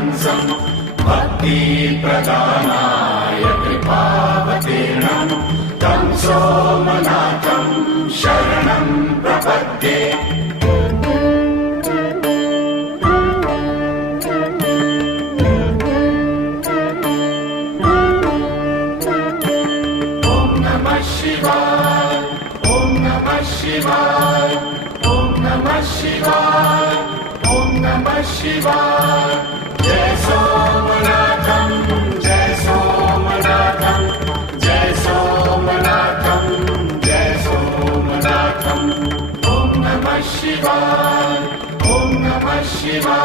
हंसं भक्तिप्रदानाय कृपावतीर्णं तं सोमनाथं शरणं प्रपद्ये। शिवाय ॐ नमः शिवाय ॐ नमः शिवाय ॐ नमः शिवाय। जय सोमनाथं जय सोमनाथं जय सोमनाथं जय सोमनाथं। ॐ नमः शिवाय ॐ नमः शिवाय।